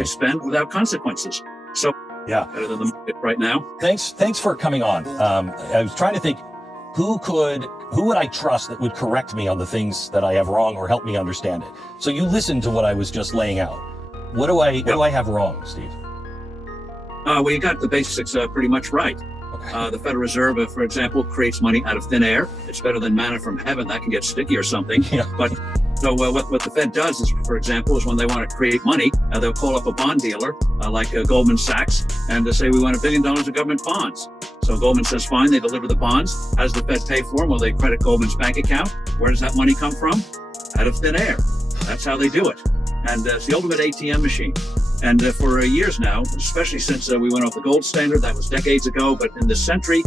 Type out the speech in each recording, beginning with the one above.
could spend without consequences. So yeah, better than the market right now. Thanks for coming on. I was trying to think, who would I trust that would correct me on the things that I have wrong or help me understand it? So you listened to what I was just laying out. What do I have wrong, Steve? Well, you got the basics pretty much right. Okay. The Federal Reserve, for example, creates money out of thin air. It's better than manna from heaven. That can get sticky or something. Yeah. But so what the Fed does is, for example, is when they want to create money, they'll call up a bond dealer like Goldman Sachs and they say, we want $1 billion of government bonds. So Goldman says, fine, they deliver the bonds. How does the Fed pay for them? Well, they credit Goldman's bank account. Where does that money come from? Out of thin air. That's how they do it. And it's the ultimate ATM machine. And for years now, especially since we went off the gold standard, that was decades ago, but in this century,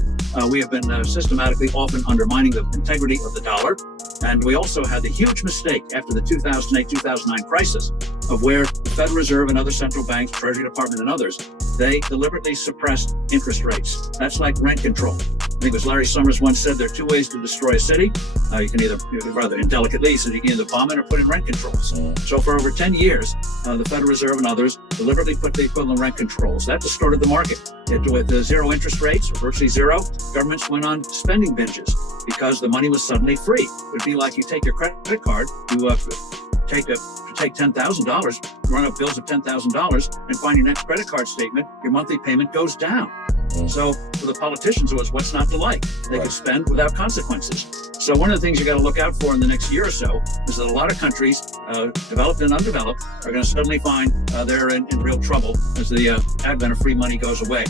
we have been systematically often undermining the integrity of the dollar. And we also had the huge mistake after the 2008-2009 crisis of where the Federal Reserve and other central banks, Treasury Department and others, they deliberately suppressed interest rates. That's like rent control. I think it was Larry Summers once said there are two ways to destroy a city. You can either, rather indelicately, he said you can either bomb it or put in rent controls. So for over 10 years, the Federal Reserve and others deliberately put the equivalent rent controls. That distorted the market. With zero interest rates, or virtually zero, governments went on spending binges because the money was suddenly free. It would be like you take your credit card, you take $10,000, run up bills of $10,000, and find your next credit card statement, your monthly payment goes down. So for the politicians, it was what's not to like. They could spend without consequences. So one of the things you got to look out for in the next year or so is that a lot of countries, developed and undeveloped, are going to suddenly find they're in real trouble as the advent of free money goes away.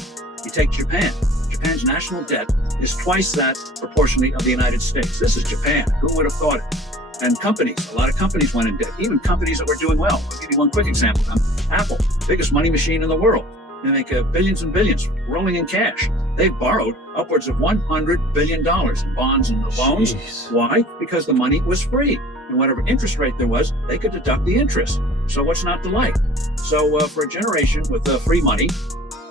You take Japan. Japan's national debt is twice that proportionally of the United States. This is Japan. Who would have thought it? And companies, a lot of companies went in debt, even companies that were doing well. I'll give you one quick example. Apple, biggest money machine in the world. They make billions and billions rolling in cash. They've borrowed upwards of $100 billion in bonds and loans. Jeez. Why? Because the money was free. And whatever interest rate there was, they could deduct the interest. So what's not to like? So for a generation with free money,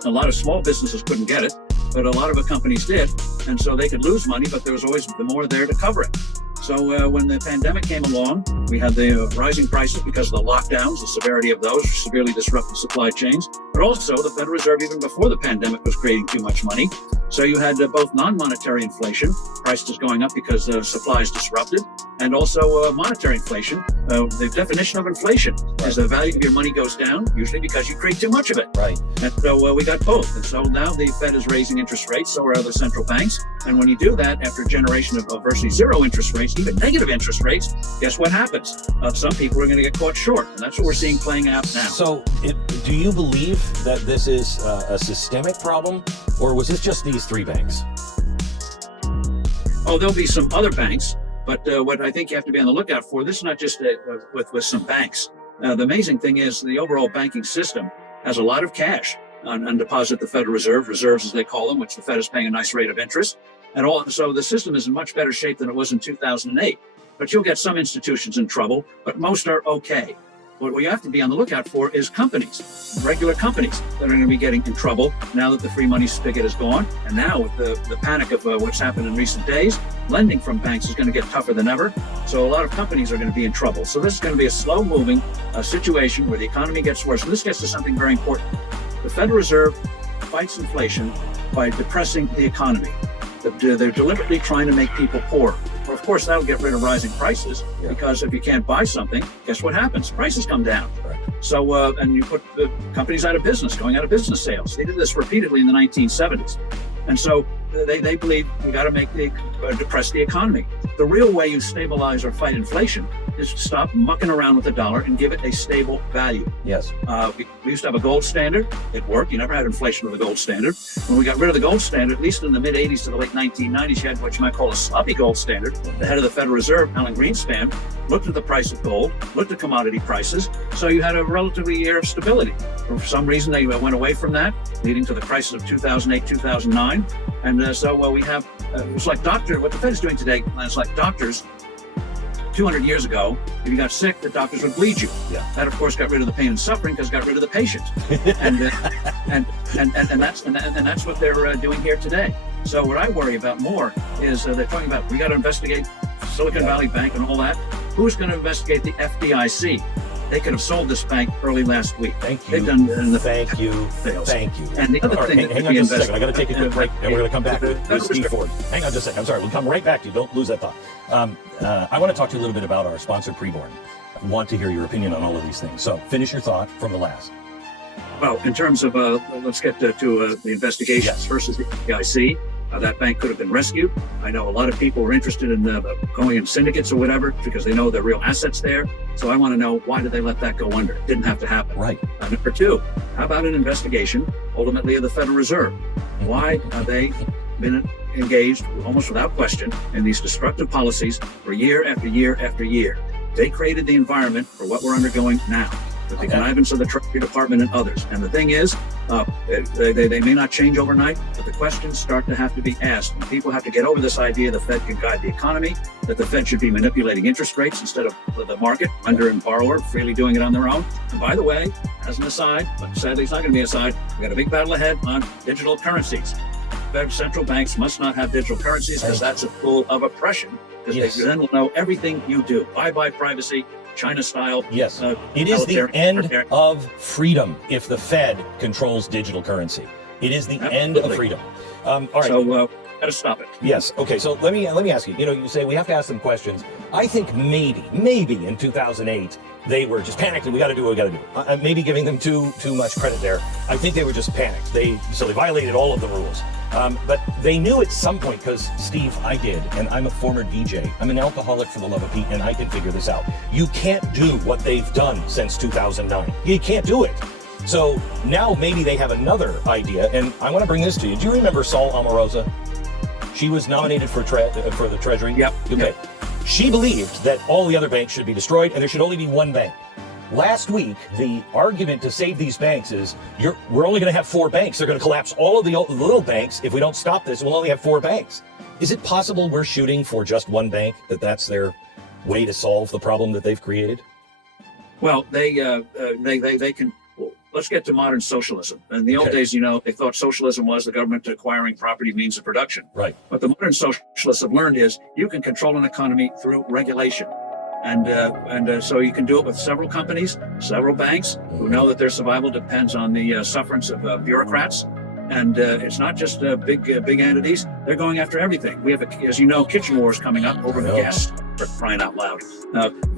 a lot of small businesses couldn't get it, but a lot of companies did. And so they could lose money, but there was always more there to cover it. So when the pandemic came along, we had the rising prices because of the lockdowns, the severity of those severely disrupted supply chains, but also the Federal Reserve, even before the pandemic, was creating too much money. So you had both non-monetary inflation, prices going up because the supply is disrupted, and also monetary inflation. The definition of inflation is the value of your money goes down, usually because you create too much of it. Right. And so we got both. And so now the Fed is raising interest rates, so are other central banks. And when you do that, after a generation of virtually zero interest rates, even negative interest rates, guess what happens? Some people are going to get caught short. And that's what we're seeing playing out now. So do you believe that this is a systemic problem, or was this just these three banks? Oh, there'll be some other banks. But what I think you have to be on the lookout for, this is not just with some banks. The amazing thing is the overall banking system has a lot of cash on deposit at the Federal Reserve, reserves as they call them, which the Fed is paying a nice rate of interest. And so the system is in much better shape than it was in 2008. But you'll get some institutions in trouble, but most are okay. What you have to be on the lookout for is companies, regular companies that are going to be getting in trouble now that the free money spigot is gone. And now with the panic of what's happened in recent days, lending from banks is going to get tougher than ever. So a lot of companies are going to be in trouble. So this is going to be a slow moving situation where the economy gets worse. And this gets to something very important. The Federal Reserve fights inflation by depressing the economy. They're deliberately trying to make people poor. Well, of course, that'll get rid of rising prices because if you can't buy something, guess what happens? Prices come down. Right. So, and you put the companies out of business, going out of business sales. They did this repeatedly in the 1970s. And so they believe we got to depress the economy. The real way you stabilize or fight inflation is to stop mucking around with the dollar and give it a stable value. Yes. We used to have a gold standard. It worked. You never had inflation with a gold standard. When we got rid of the gold standard, at least in the mid 80s to the late 1990s, you had what you might call a sloppy gold standard. The head of the Federal Reserve, Alan Greenspan, looked at the price of gold, looked at commodity prices. So you had a relatively year of stability. For some reason, they went away from that, leading to the crisis of 2008, 2009. And so we have, it was like what the Fed is doing today, it's like doctors 200 years ago, if you got sick, the doctors would bleed you. Yeah. That, of course, got rid of the pain and suffering because it got rid of the patient. and that's what they're doing here today. So what I worry about more is they're talking about we got to investigate Silicon Valley Bank and all that. Who's going to investigate the FDIC? They could have sold this bank early last week. Thank you. They've done it in the Thank you. sales. Thank you. And the other All right, thing that hang could on be just a second. invested. I got to take a quick break, and we're going to come back with Federal Steve Reserve. Ford. Hang on just a second. I'm sorry. We'll come right back to you. Don't lose that thought. I want to talk to you a little bit about our sponsor, Preborn. I want to hear your opinion on all of these things. So finish your thought from the last. Well, in terms of, let's get to the investigations. Yes. First is the FDIC. That bank could have been rescued. I know a lot of people are interested in going in syndicates or whatever because they know there are real assets there. So I want to know, why did they let that go under? It didn't have to happen. Right. Number two, how about an investigation, ultimately, of the Federal Reserve? Why have they been engaged, almost without question, in these destructive policies for year after year after year? They created the environment for what we're undergoing now, with the connivance of the Treasury Department and others. And the thing is, they may not change overnight, but the questions start to have to be asked. And people have to get over this idea the Fed can guide the economy, that the Fed should be manipulating interest rates instead of the market, lender and borrower, freely doing it on their own. And by the way, as an aside, but sadly it's not going to be an aside, we've got a big battle ahead on digital currencies. Central banks must not have digital currencies because that's a tool of oppression, because they then will know everything you do. Bye-bye privacy. China style. Yes. It is the end of freedom if the Fed controls digital currency. It is the end of freedom. All right. So got to stop it. Yes. Okay. So let me ask you. You say we have to ask them questions. I think maybe in 2008 they were just panicked and we got to do what we got to do. I'm maybe giving them too much credit there. I think they were just panicked. They violated all of the rules. But they knew at some point, because Steve, I did, and I'm a former DJ. I'm an alcoholic for the love of Pete, and I can figure this out. You can't do what they've done since 2009. You can't do it. So now maybe they have another idea, and I want to bring this to you. Do you remember Saul Omarosa? She was nominated for the Treasury. Yep. Okay. Yep. She believed that all the other banks should be destroyed, and there should only be one bank. Last week, the argument to save these banks is we're only going to have 4 banks. They're going to collapse all of the little banks. If we don't stop this, we'll only have 4 banks. Is it possible we're shooting for just one bank, that's their way to solve the problem that they've created? Well, they can. Well, let's get to modern socialism. In the old days, they thought socialism was the government acquiring property means of production. Right. What the modern socialists have learned is you can control an economy through regulation. And so you can do it with several companies, several banks who know that their survival depends on the sufferance of bureaucrats. And it's not just big entities. They're going after everything. We have, as you know, kitchen wars coming up over the gas, for crying out loud.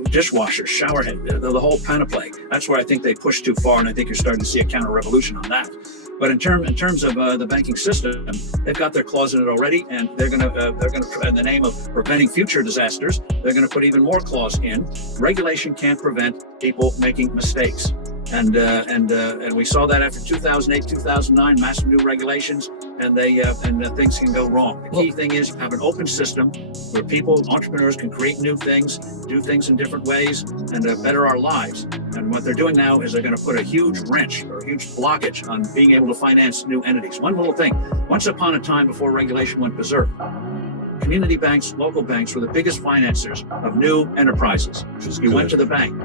Dishwashers, shower head, the whole panoply. That's where I think they push too far, and I think you're starting to see a counter-revolution on that. But in terms of the banking system, they've got their claws in it already, and they're going to, in the name of preventing future disasters, they're going to put even more clause in. Regulation can't prevent people making mistakes, and we saw that after 2008, 2009, massive new regulations, and things can go wrong. The key thing is you have an open system where entrepreneurs can create new things, do things in different ways, and better our lives. And what they're doing now is they're going to put a huge wrench or a huge blockage on being able to finance new entities. One little thing, once upon a time before regulation went berserk, community banks, local banks were the biggest financiers of new enterprises. You went to the bank.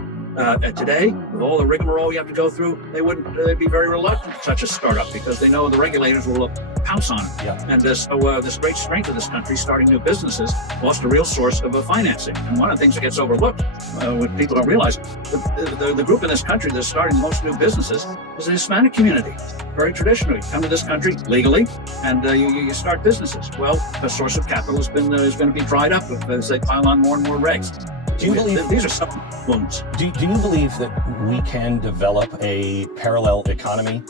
Today, with all the rigmarole you have to go through, they'd be very reluctant to touch a startup because they know the regulators will pounce on it. Yeah. And so this great strength of this country, starting new businesses, lost a real source of financing. And one of the things that gets overlooked, what people don't realize, the group in this country that's starting most new businesses is the Hispanic community. Very traditional. You come to this country legally, and you start businesses. Well, the source of capital is going to be dried up as they pile on more and more regs. Do you believe these are some wounds? Do you believe that we can develop a parallel economy?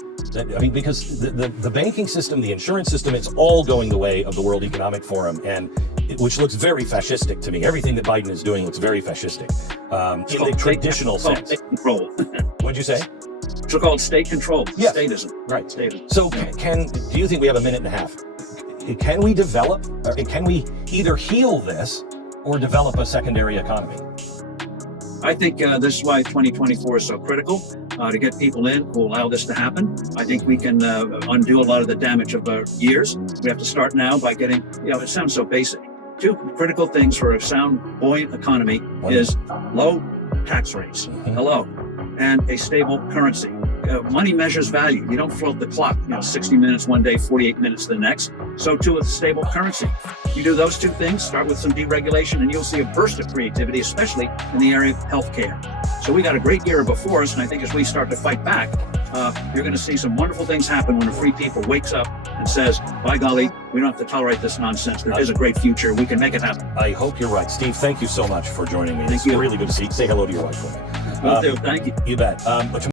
Because the banking system, the insurance system, it's all going the way of the World Economic Forum, which looks very fascistic to me. Everything that Biden is doing looks very fascistic in the traditional sense. State control. What'd you say? It's called state control. Yeah. Statism. Right. Statism. So do you think we have a minute and a half? Can we develop, or can we either heal this or develop a secondary economy? I think this is why 2024 is so critical, to get people in who allow this to happen. I think we can undo a lot of the damage of years. We have to start now by getting, it sounds so basic. 2 critical things for a sound, buoyant economy is low tax rates, and a stable currency. Money measures value. You don't float the clock, 60 minutes one day, 48 minutes the next. So too with stable currency. You do those 2 things, start with some deregulation, and you'll see a burst of creativity, especially in the area of healthcare. So we got a great year before us, and I think as we start to fight back, you're going to see some wonderful things happen when a free people wakes up and says, by golly, we don't have to tolerate this nonsense. There is a great future. We can make it happen. I hope you're right. Steve, thank you so much for joining me. Thank It's you. really good to see you. Say hello to your wife for me. Will do. Thank you. You bet. But